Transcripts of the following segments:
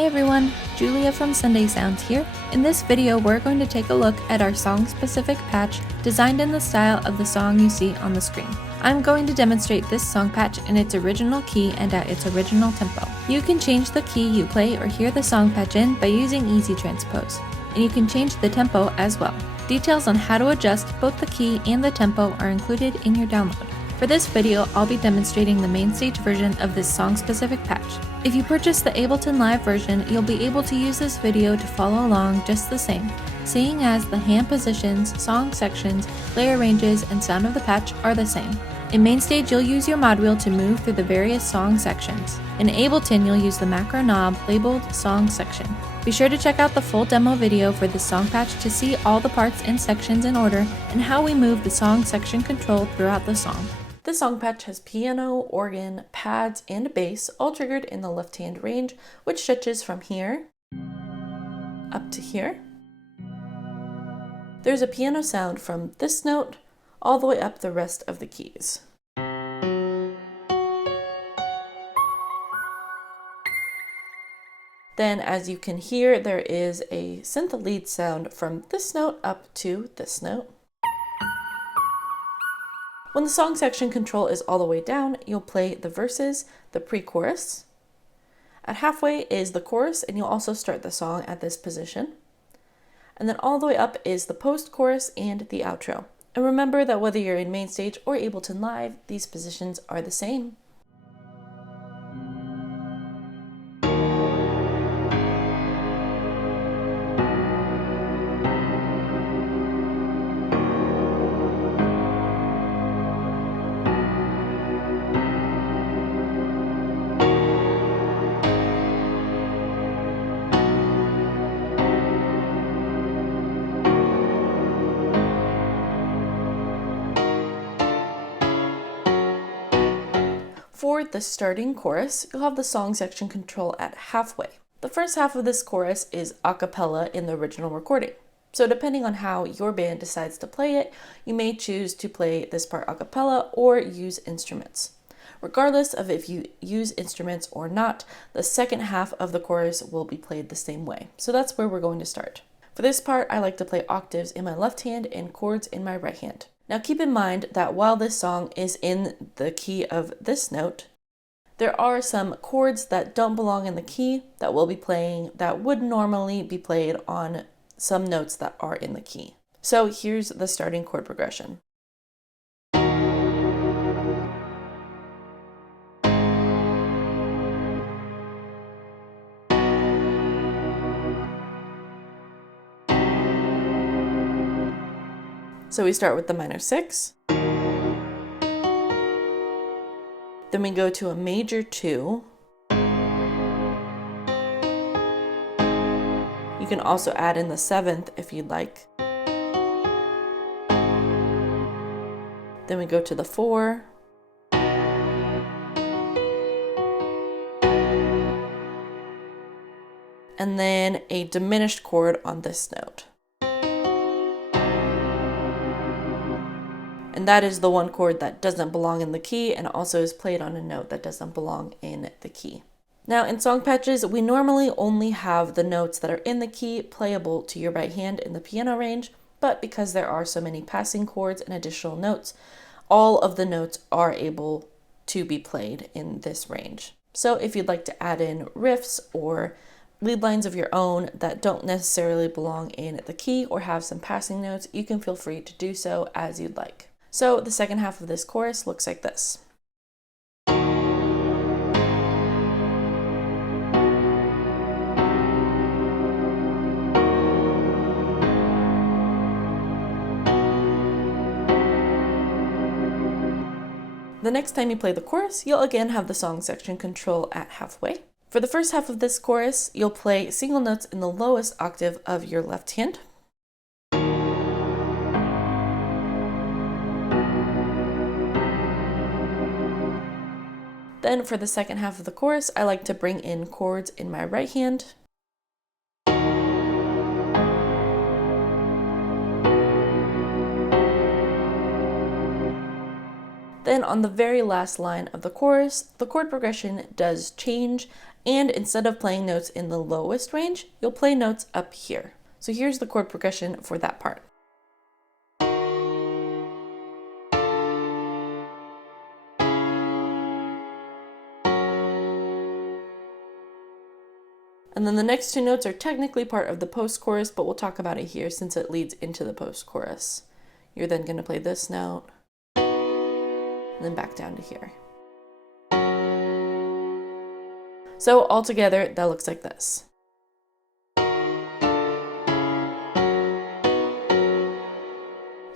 Hey everyone, Julia from Sunday Sounds here. In this video, we're going to take a look at our song-specific patch designed in the style of the song you see on the screen. I'm going to demonstrate this song patch in its original key and at its original tempo. You can change the key you play or hear the song patch in by using Easy Transpose, and you can change the tempo as well. Details on how to adjust both the key and the tempo are included in your download. For this video, I'll be demonstrating the MainStage version of this song-specific patch. If you purchase the Ableton Live version, you'll be able to use this video to follow along just the same, seeing as the hand positions, song sections, layer ranges, and sound of the patch are the same. In MainStage, you'll use your mod wheel to move through the various song sections. In Ableton, you'll use the macro knob labeled Song Section. Be sure to check out the full demo video for this song patch to see all the parts and sections in order and how we move the song section control throughout the song. This song patch has piano, organ, pads, and bass all triggered in the left hand range, which stretches from here up to here. There's a piano sound from this note all the way up the rest of the keys. Then, as you can hear, there is a synth lead sound from this note up to this note. When the song section control is all the way down, you'll play the verses, the pre-chorus. At halfway is the chorus, and you'll also start the song at this position. And then all the way up is the post-chorus and the outro. And remember that whether you're in MainStage or Ableton Live, these positions are the same. For the starting chorus, you'll have the song section control at halfway. The first half of this chorus is a cappella in the original recording. So depending on how your band decides to play it, you may choose to play this part a cappella or use instruments. Regardless of if you use instruments or not, the second half of the chorus will be played the same way. So that's where we're going to start. For this part, I like to play octaves in my left hand and chords in my right hand. Now keep in mind that while this song is in the key of this note, there are some chords that don't belong in the key that we'll be playing that would normally be played on some notes that are in the key. So here's the starting chord progression. So we start with the minor 6, then we go to a major 2. You can also add in the 7th if you'd like. Then we go to the 4. And then a diminished chord on this note. And that is the one chord that doesn't belong in the key and also is played on a note that doesn't belong in the key. Now in song patches, we normally only have the notes that are in the key playable to your right hand in the piano range, but because there are so many passing chords and additional notes, all of the notes are able to be played in this range. So if you'd like to add in riffs or lead lines of your own that don't necessarily belong in the key or have some passing notes, you can feel free to do so as you'd like. So the second half of this chorus looks like this. The next time you play the chorus, you'll again have the song section control at halfway. For the first half of this chorus, you'll play single notes in the lowest octave of your left hand. Then for the second half of the chorus, I like to bring in chords in my right hand. Then on the very last line of the chorus, the chord progression does change And instead of playing notes in the lowest range, you'll play notes up here. So here's the chord progression for that part. And then the next two notes are technically part of the post-chorus, but we'll talk about it here since it leads into the post-chorus. You're then going to play this note, and then back down to here. So altogether, that looks like this.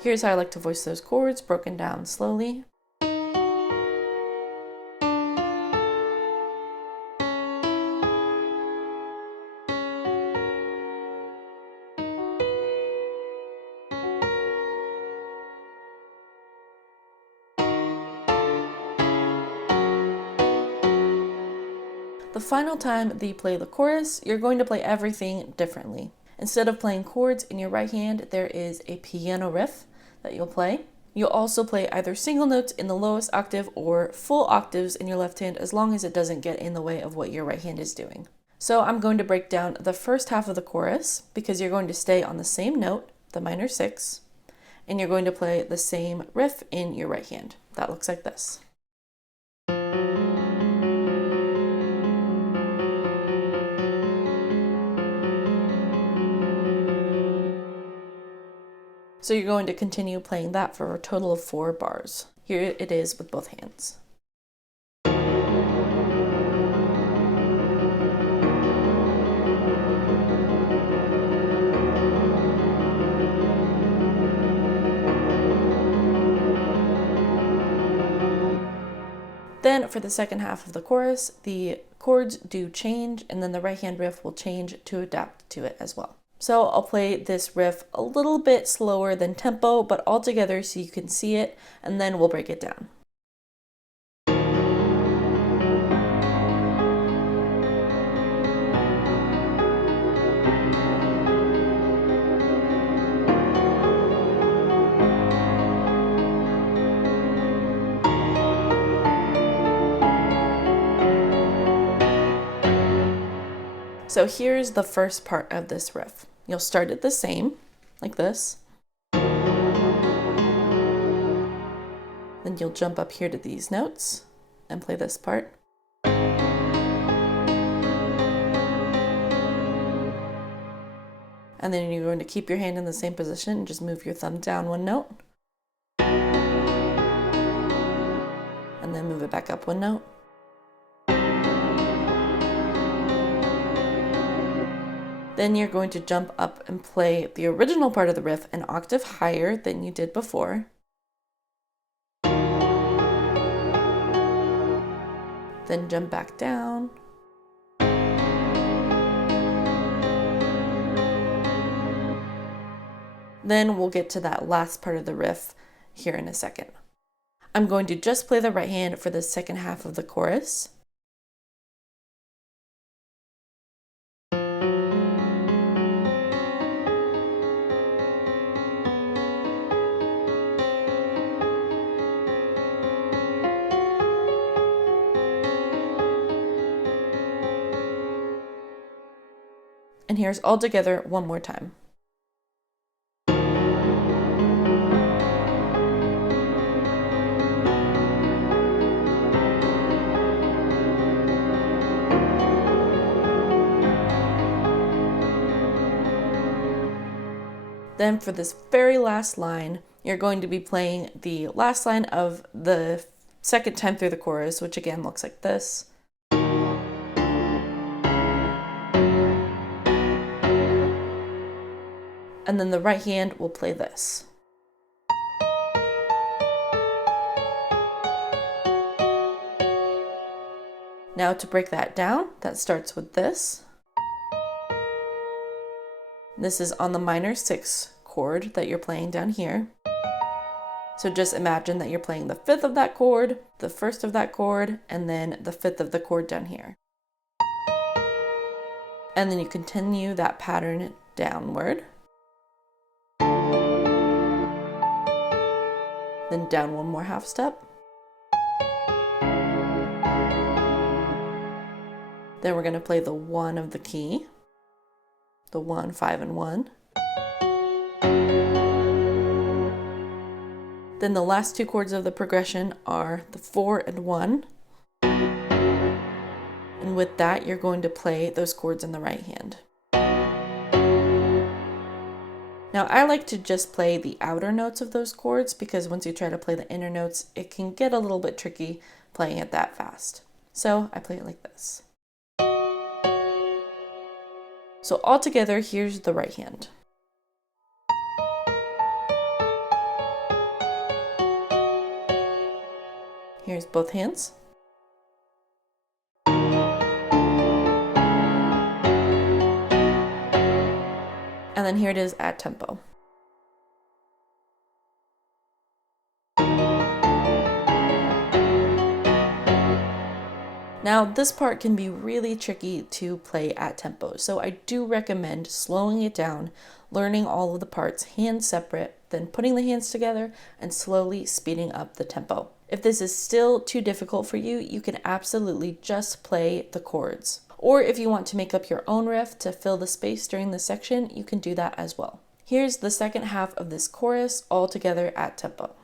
Here's how I like to voice those chords, broken down slowly. The final time that you play the chorus, you're going to play everything differently. Instead of playing chords in your right hand, there is a piano riff that you'll play. You'll also play either single notes in the lowest octave or full octaves in your left hand, as long as it doesn't get in the way of what your right hand is doing. So I'm going to break down the first half of the chorus because you're going to stay on the same note, the minor 6, and you're going to play the same riff in your right hand. That looks like this. So you're going to continue playing that for a total of 4 bars. Here it is with both hands. Then for the second half of the chorus, the chords do change, and then the right hand riff will change to adapt to it as well. So I'll play this riff a little bit slower than tempo, but all together so you can see it, and then we'll break it down. So here's the first part of this riff. You'll start it the same, like this. Then you'll jump up here to these notes and play this part. And then you're going to keep your hand in the same position and just move your thumb down one note. And then move it back up one note. Then you're going to jump up and play the original part of the riff an octave higher than you did before. Then jump back down. Then we'll get to that last part of the riff here in a second. I'm going to just play the right hand for the second half of the chorus. And here's all together one more time. Then for this very last line, you're going to be playing the last line of the second time through the chorus, which again looks like this. And then the right hand will play this. Now to break that down, that starts with this. This is on the minor 6 chord that you're playing down here. So just imagine that you're playing the 5th of that chord, the 1st of that chord, and then the 5th of the chord down here. And then you continue that pattern downward. Then down one more half Then we're going to play the 1 of the key, the 1, 5, and 1. Then the last 2 chords of the progression are the 4 and 1. And with that, you're going to play those chords in the right hand. Now, I like to just play the outer notes of those chords because once you try to play the inner notes, it can get a little bit tricky playing it that fast. So I play it like this. So all together, here's the right hand. Here's both hands. And then here it is at tempo. Now, this part can be really tricky to play at tempo, so I do recommend slowing it down, learning all of the parts hand separate, then putting the hands together and slowly speeding up the tempo. If this is still too difficult for you, you can absolutely just play the chords. Or if you want to make up your own riff to fill the space during the section, you can do that as well. Here's the second half of this chorus all together at tempo.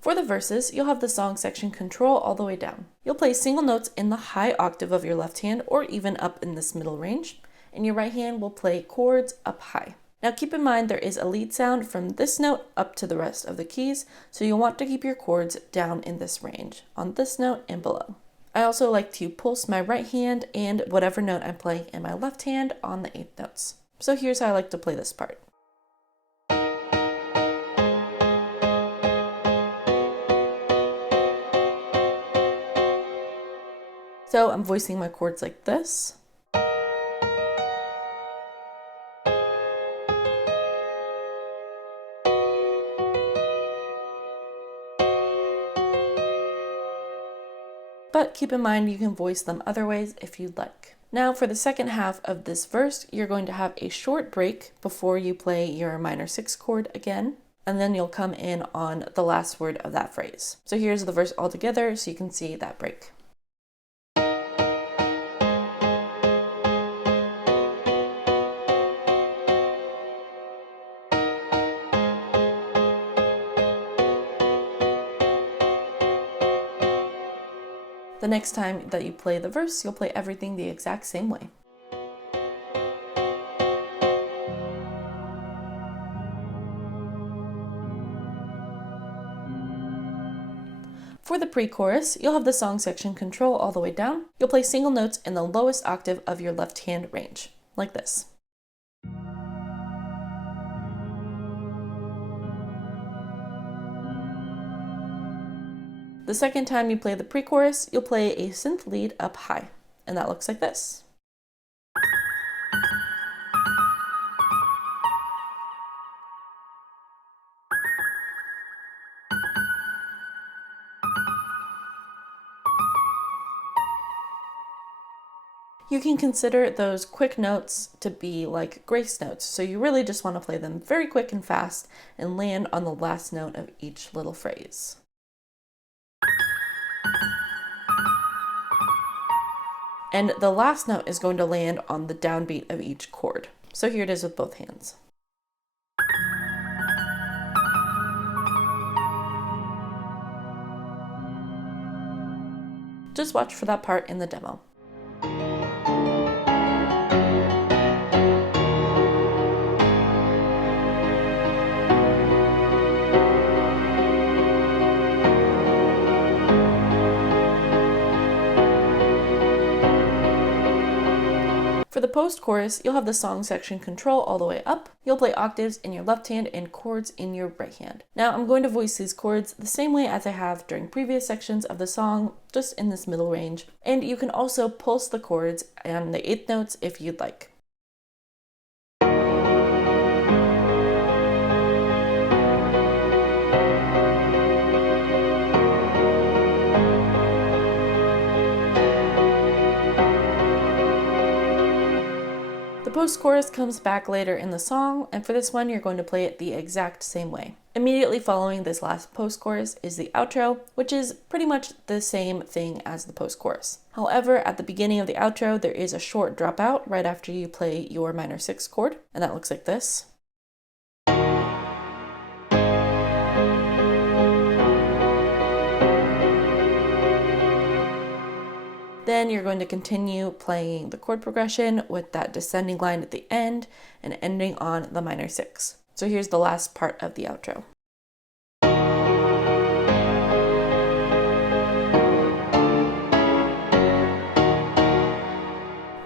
For the verses, you'll have the song section control all the way down. You'll play single notes in the high octave of your left hand or even up in this middle range, and your right hand will play chords up high. Now keep in mind there is a lead sound from this note up to the rest of the keys, so you'll want to keep your chords down in this range, on this note and below. I also like to pulse my right hand and whatever note I'm playing in my left hand on the 8th notes. So here's how I like to play this part. So I'm voicing my chords like this. But keep in mind you can voice them other ways if you'd like. Now for the second half of this verse, you're going to have a short break before you play your minor 6 chord again, and then you'll come in on the last word of that phrase. So here's the verse all together so you can see that break. The next time that you play the verse, you'll play everything the exact same way. For the pre-chorus, you'll have the song section control all the way down. You'll play single notes in the lowest octave of your left hand range, like this. The second time you play the pre-chorus, you'll play a synth lead up high, and that looks like this. You can consider those quick notes to be like grace notes, so you really just want to play them very quick and fast and land on the last note of each little phrase. And the last note is going to land on the downbeat of each chord. So here it is with both hands. Just watch for that part in the demo. For the post-chorus, you'll have the song section control all the way up. You'll play octaves in your left hand and chords in your right hand. Now I'm going to voice these chords the same way as I have during previous sections of the song, just in this middle range. And you can also pulse the chords and the eighth notes if you'd like. The post-chorus comes back later in the song, and for this one you're going to play it the exact same way. Immediately following this last post-chorus is the outro, which is pretty much the same thing as the post-chorus. However, at the beginning of the outro there is a short dropout right after you play your minor 6 chord, and that looks like this. Then you're going to continue playing the chord progression with that descending line at the end and ending on the minor 6. So here's the last part of the outro.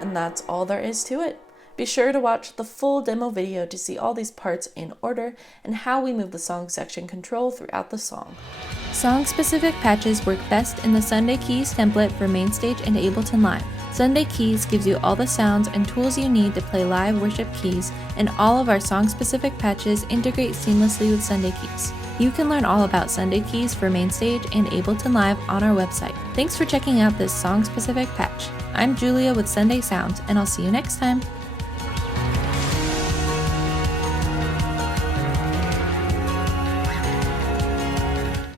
And that's all there is to it. Be sure to watch the full demo video to see all these parts in order and how we move the song section control throughout the song. Song-specific patches work best in the Sunday Keys template for MainStage and Ableton Live. Sunday Keys gives you all the sounds and tools you need to play live worship keys, and all of our song-specific patches integrate seamlessly with Sunday Keys. You can learn all about Sunday Keys for MainStage and Ableton Live on our website. Thanks for checking out this song-specific patch. I'm Julia with Sunday Sounds, and I'll see you next time.